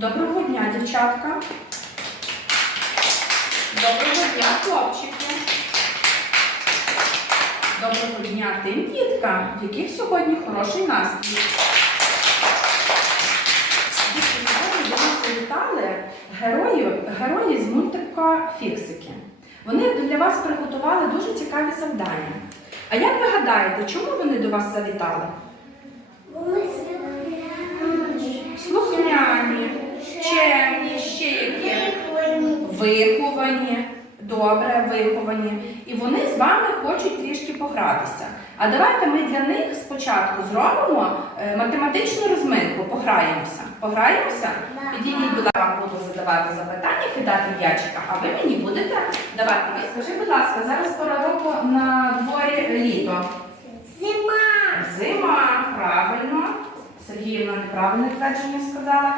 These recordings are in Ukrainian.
Доброго дня, дівчатка. Доброго дня, хлопчики. Доброго дня тим діткам, в яких сьогодні хороший настрій. Сьогодні до нас завітали герої, герої з мультика Фіксики. Вони для вас приготували дуже цікаві завдання. А як ви гадаєте, чому вони до вас завітали? Слухняні, чемні, ще які виховані, добре виховані. І вони з вами хочуть трішки погратися. А давайте ми для них спочатку зробимо е, математичну розминку, пограємося. Пограємося? Підійдіть, будь ласка, буду задавати запитання, кидати м'ячика, а ви мені будете давати. Скажи, будь ласка, зараз пора року на дворі літо. Зима. Зима, правильно. Сергіївна неправильне твердження сказала.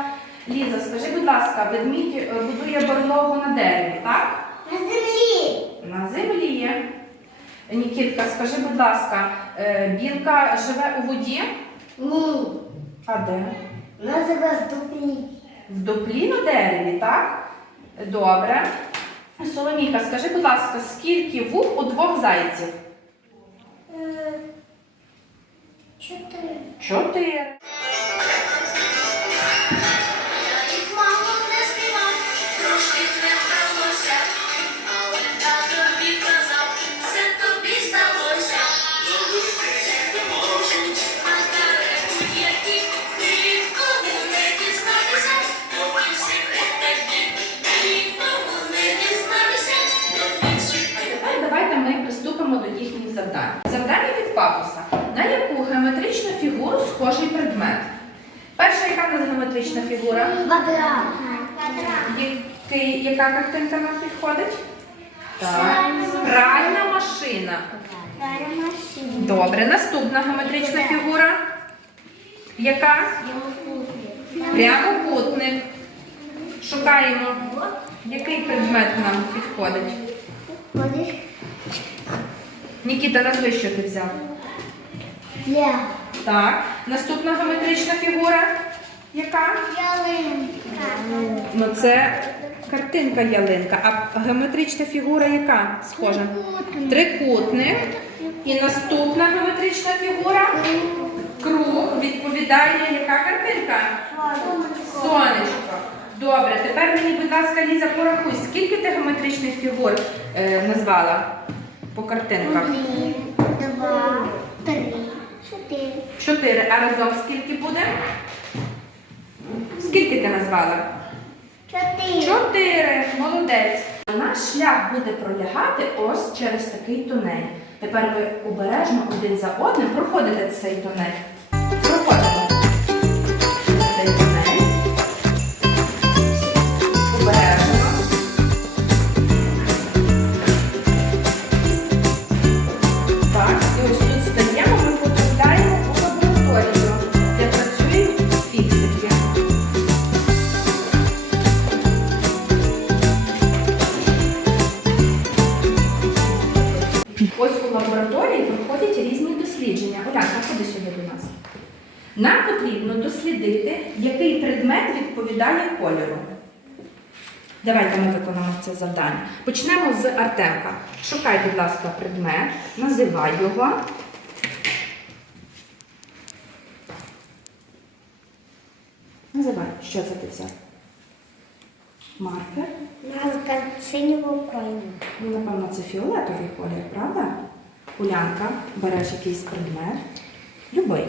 Ліза, скажи, будь ласка, ведмідь е, будує барлогу на дереві, так? На землі. На землі. Нікітка, скажи, будь ласка, е, білка живе у воді? Ні. А де? На воздухі. В дуплі на дереві, так? Добре. Соломійка, скажи, будь ласка, скільки вух у двох зайців? Чотири. Чотири. Папуса. На яку геометричну фігуру схожий предмет? Перша, яка в нас геометрична фігура? Квадрат. Який, яка картинка нам підходить? Так. Пральна машина. машина. Добре. Наступна геометрична фігура. Яка? Прямокутник. Шукаємо, який предмет нам підходить. Нікіта, назви, що ти взяв. Я. Так. Наступна геометрична фігура. Яка? Ялинка. Ну це картинка ялинка. А геометрична фігура яка схожа? Трикутник. І наступна геометрична фігура. Круг. Відповідає, яка картинка? Сонечко. Добре, тепер мені, будь ласка, Ліза, порахуй, скільки ти геометричних фігур е, назвала по картинках? Один, два, три, чотири. Чотири. А разом скільки буде? Скільки ти назвала? Чотири. Чотири. Молодець. Наш шлях буде пролягати ось через такий тунель. Тепер ви обережно один за одним проходите цей тунель. Ось у лабораторії проходять різні дослідження. Олянка, ходи сюди до нас. Нам потрібно дослідити, який предмет відповідає кольору. Давайте ми виконаємо це завдання. Почнемо з Артемка. Шукай, будь ласка, предмет, називай його. Називай, що це ти взяв? Маркер. Назва синього кольору. Ну, напевно, це фіолетовий колір, правда? Улянка, береш якийсь предмет. Любий.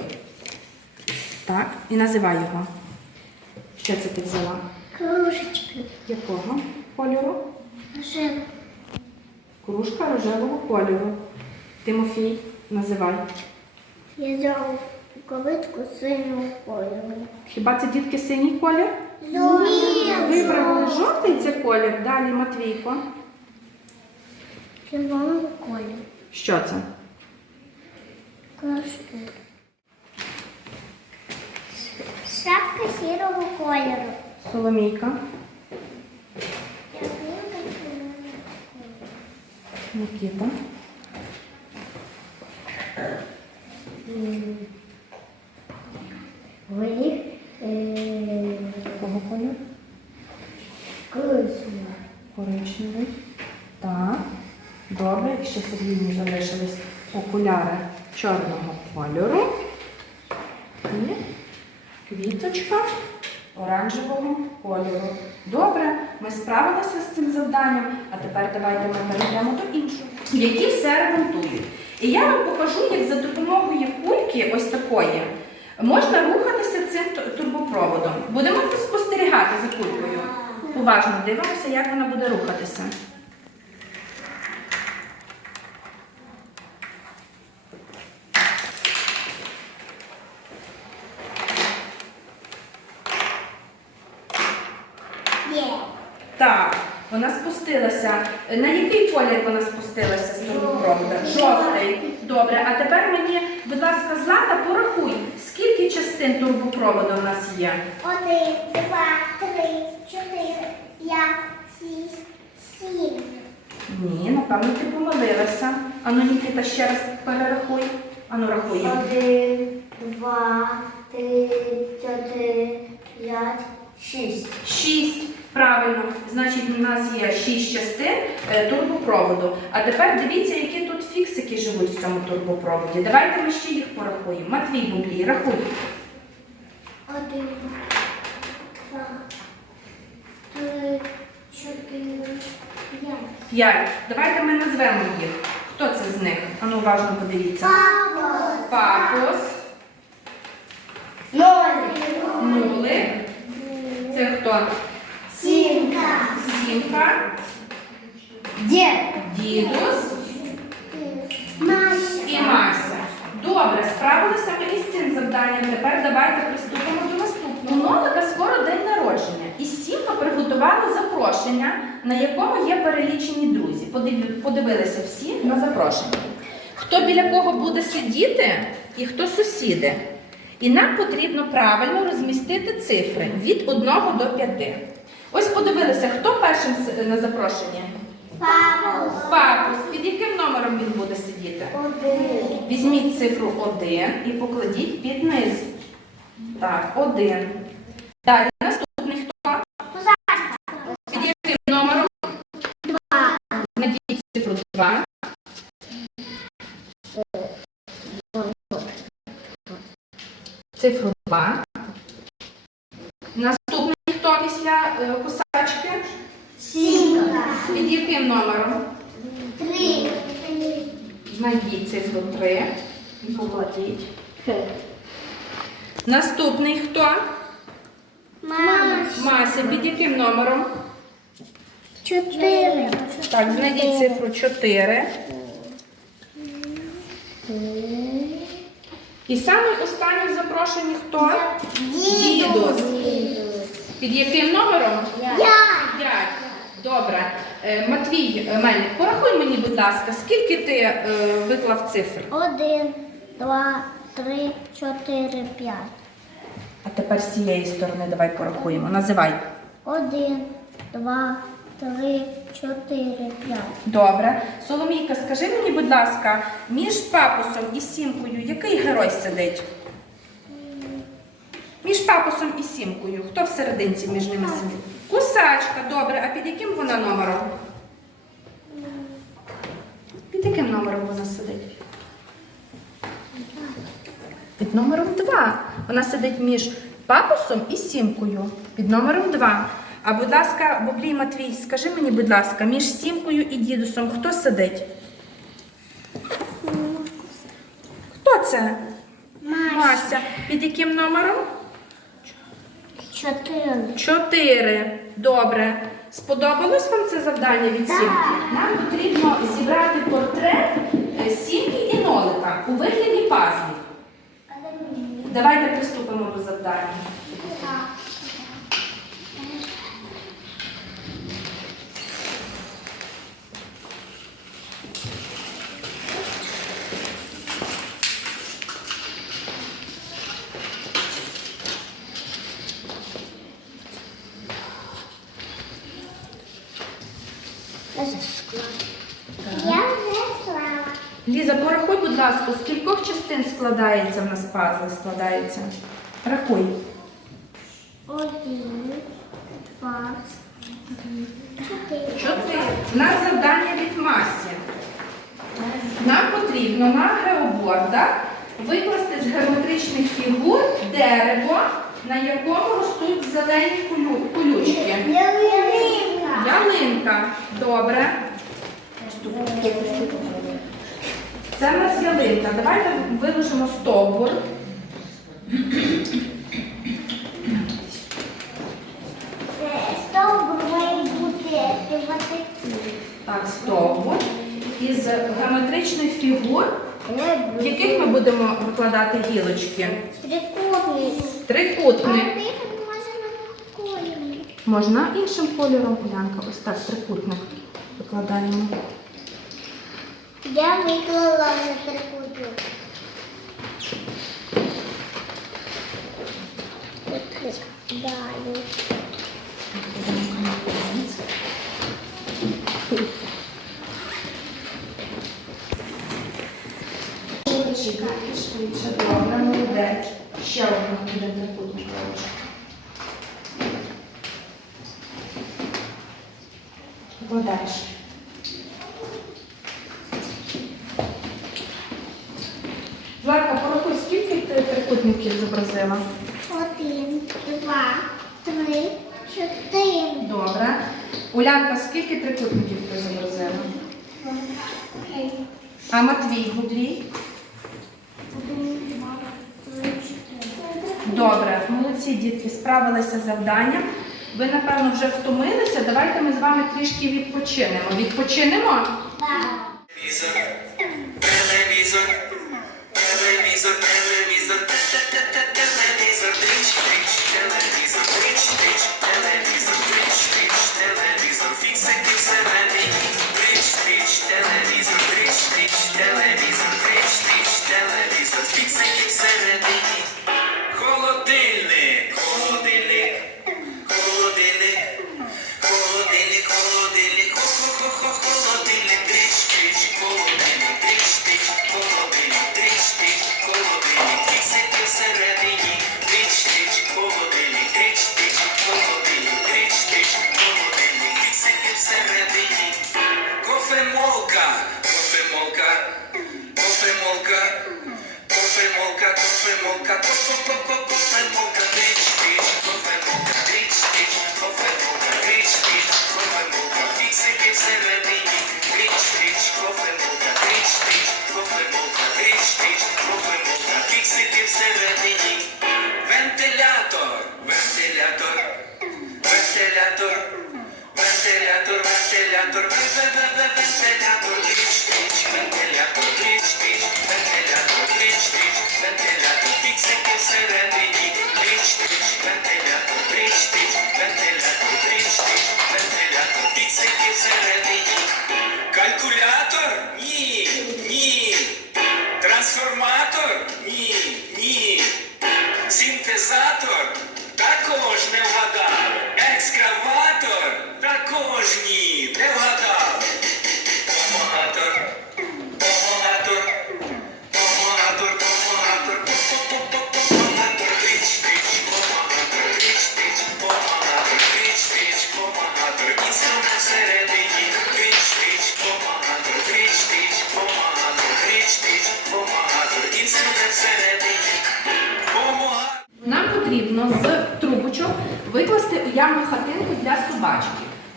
Так, і називай його. Що це ти взяла? Кружечки. Якого кольору? Жив. Кружка рожевого кольору. Тимофій, називай. Я взяв ковитку синього кольору. Хіба це дітки синій колір? Вибрали жовтий це колір. Далі Матвійко. Червоного кольору. Що це? Каштур. Шапка сірого кольору. Соломійка. Микита. Вилів. Кого кольор? коричневий. Так. Добре, і ще Сергійні залишились окуляри чорного кольору. І квіточка оранжевого кольору. Добре, ми справилися з цим завданням, а тепер давайте ми перейдемо до іншого. Які все ремонтують. І я вам покажу, як за допомогою кульки, ось такої, можна рухатися цим турбопроводом. Будемо спостерігати за кулькою. Уважно дивимося, як вона буде рухатися. Є. Так, вона спустилася. На який колір вона спустилася з турбопровода? Жовтий. Добре, а тепер мені, будь ласка, Злата, порахуй, скільки турбопроводу в нас є? Один, два, три, чотири, п'ять, шість, сім. Ні, напевно, ти помилилася. Ану, Нікіта, ще раз перерахуй. Ану, рахуємо. Один, два, три, чотири, п'ять, шість. Шість. Правильно, значить, у нас є шість частин е, турбопроводу. А тепер дивіться, які тут фіксики живуть в цьому турбопроводі. Давайте ми ще їх порахуємо. Матвій Бублій, рахуй. Один, два, три, чотири, п'ять. П'ять. Давайте ми назвемо їх. Хто це з них? Ану, уважно подивіться. Папа. Папус, Ноль. нулик. Це хто? Сімка. Сімка, Дід. дідус Маша. Добре, справилися ми із цим завданням. Тепер давайте приступимо до наступного. У Нолика скоро день народження. І Сімка приготувала запрошення, на якому є перелічені друзі. Подив- Подивилися всі на запрошення. Хто біля кого буде сидіти і хто сусіди. І нам потрібно правильно розмістити цифри від 1 до 5. Ось подивилися, хто першим на запрошенні? Папа. Папус. Під яким номером він буде сидіти? Один. Візьміть цифру 1 і покладіть під низ. Так, 1. Далі наступний хто? Під яким номером? 2. Знайдіть цифру 2. Цифру 2. Наступний хто після е, косачки? Сімка. Під яким номером? Три. Знайдіть цифру 3 і покладіть. Наступний хто? Мама. Мася, під яким номером? Чотири. Так, знайдіть цифру 4. І саме останній запрошений хто? Дідус. Під яким номером? Я. П'ять. Добре. Е, Матвій, е, Мельник, порахуй мені, будь ласка, скільки ти е, виклав цифр? Один, два, три, чотири, п'ять. А тепер з цієї сторони давай порахуємо. Називай. Один, два, три, чотири, п'ять. Добре. Соломійка, скажи мені, будь ласка, між папусом і сімкою який герой сидить? Між папусом і сімкою. Хто в серединці між ними сидить? Кусачка, добре. А під яким вона номером? Під яким номером вона сидить? Під номером 2. Вона сидить між папусом і сімкою. Під номером 2. А будь ласка, Бублій Матвій, скажи мені, будь ласка, між сімкою і дідусом хто сидить? Хто це? Мася. Під яким номером? Чотири. Чотири. Добре. Сподобалось вам це завдання від сімки? Нам потрібно зібрати портрет е, сімки і нолика у вигляді пазлів. Давайте приступимо до завдання. Я вже склала. Ліза, порахуй, будь ласка, з кількох частин складається в нас пазл? Складається. Рахуй. Один, два, три, Чотири. Чотири. У нас завдання від масі. Нам потрібно на геобордах викласти з геометричних фігур дерево, на якому ростуть зелені колю- колючки. Ялинка. Ялинка. Добре. Це в нас ялинка. Давайте виложимо стовбур. Стовбур має бути. Так, стовбур. Із геометричних фігур, в яких ми будемо викладати гілочки. Трикутник. Трикутник. Можна іншим кольором, Улянка, ось так, трикутник викладаємо. Я виклала вже трикутник. Далі. Швидше, швидше, добре, молодець. Ще одна буде трикутник робиш. Вкладаєш. Златка, порахуй, скільки ти трикутників зобразила? Один, два, три, чотири. Добре. Улянка, скільки трикутників ти зобразила? А Матвій Гудрій? Один, два, три, чотири. Добре, молодці дітки, справилися з завданням. Ви, напевно, вже втомилися. Давайте ми з вами трішки відпочинемо. Відпочинемо? Телевізор, телевізор, телевізор, телевізор,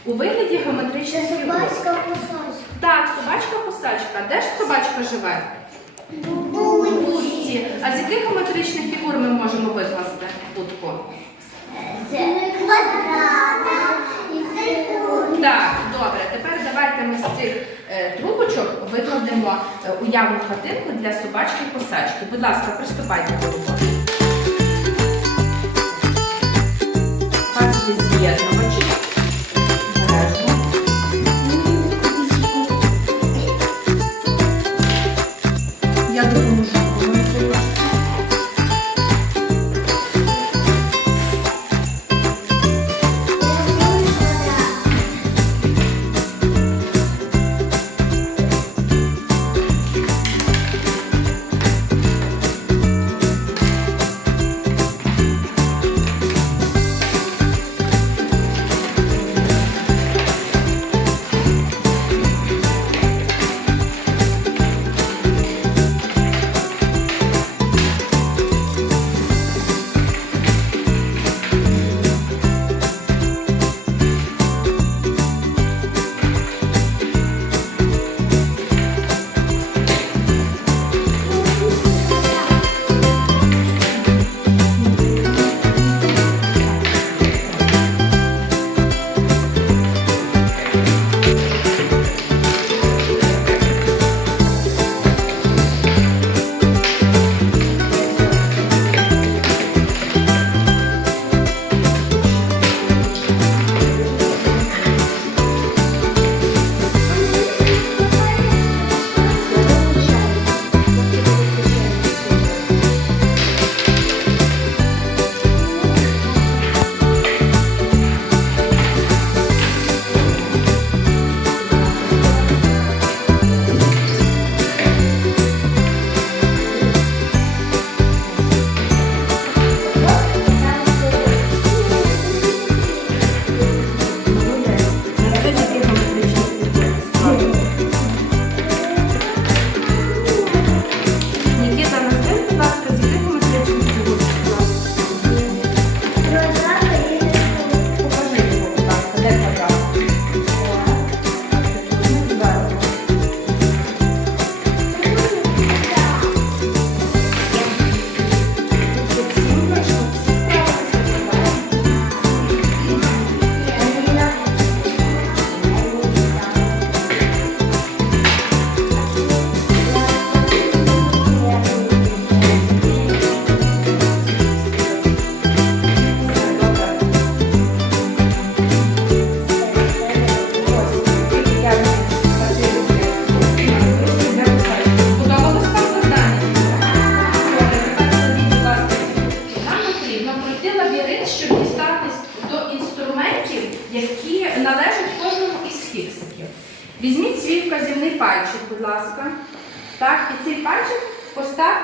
У вигляді геометричних фігур. Собачка кусочка. Так, собачка-посачка. Де ж собачка живе? У будці. А з яких геометричних фігур ми можемо викласти будку? Це квадрата і трикутник. Так, добре. Тепер давайте ми з цих е, трубочок викладемо е, уявну хатинку для собачки-посачки. Будь ласка, приступайте до роботи. Пасові з'єднувачі.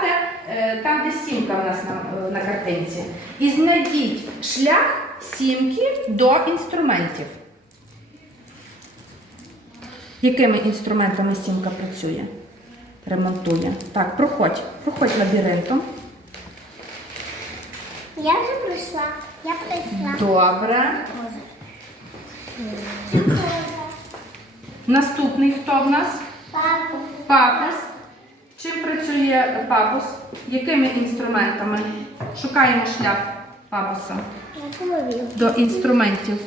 Поставте там, де сімка в нас на, на картинці. І знайдіть шлях сімки до інструментів. Якими інструментами сімка працює? Ремонтує. Так, проходь, проходь лабіринтом. Я вже прийшла. Я прийшла. Добре. Наступний хто в нас? Папа. Папус. Чим працює папус? Якими інструментами? Шукаємо шлях папуса до інструментів.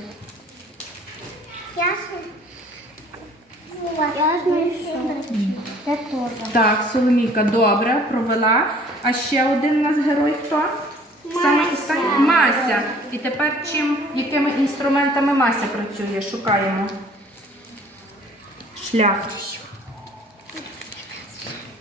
Так, Соломійка, добре, провела. А ще один у нас герой хто? Саме останній? Мася. І тепер чим, якими інструментами Мася працює? Шукаємо. Шлях.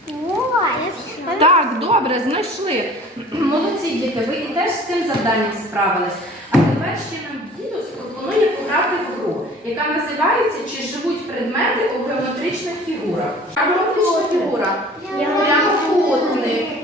Ой, Так, добре, знайшли. Молодці діти, ви і теж з цим завданням справились. А тепер ще нам дідусь пропонує пограти в гру, яка називається Чи живуть предмети у геометричних фігурах. Геометрична фігура. Прямокутник.